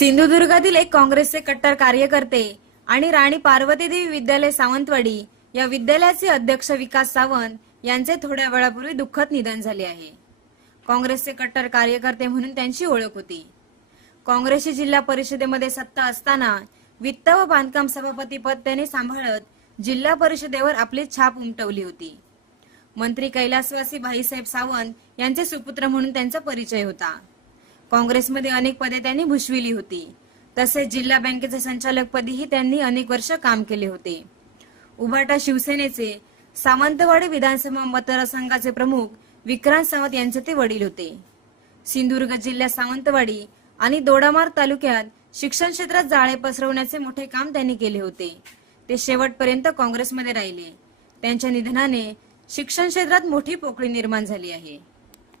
सिंधुदुर्गातील एक काँग्रेसचे कट्टर कार्यकर्ते आणि राणी पार्वतीदेवी विद्यालय सावंतवाडी या विद्यालयाचे अध्यक्ष विकास सावंत यांचे थोड्या वेळापूर्वी दुःखद निधन झाले आहे. काँग्रेसचे कट्टर कार्यकर्ते म्हणून त्यांची ओळख होती. काँग्रेसची जिल्हा परिषदेमध्ये सत्ता असताना वित्त व बांधकाम सभापती पद त्याने सांभाळत जिल्हा परिषदेवर आपली छाप उमटवली होती. मंत्री कैलासवासी भाईसाहेब सावंत यांचे सुपुत्र म्हणून त्यांचा परिचय होता. काँग्रेसमध्ये अनेक पदे त्यांनी भूषविली होती. तसेच जिल्हा बँकेचे संचालकपदीही त्यांनी अनेक वर्ष काम केले होते. उभाटा शिवसेनेचे सावंतवाडी विधानसभा मतदारसंघाचे प्रमुख विक्रांत सावंत यांचे ते वडील होते. सिंधुदुर्ग जिल्ह्यात सावंतवाडी आणि दोडामार तालुक्यात शिक्षण क्षेत्रात जाळे पसरवण्याचे मोठे काम त्यांनी केले होते. ते शेवटपर्यंत काँग्रेसमध्ये राहिले. त्यांच्या निधनाने शिक्षण क्षेत्रात मोठी पोकळी निर्माण झाली आहे.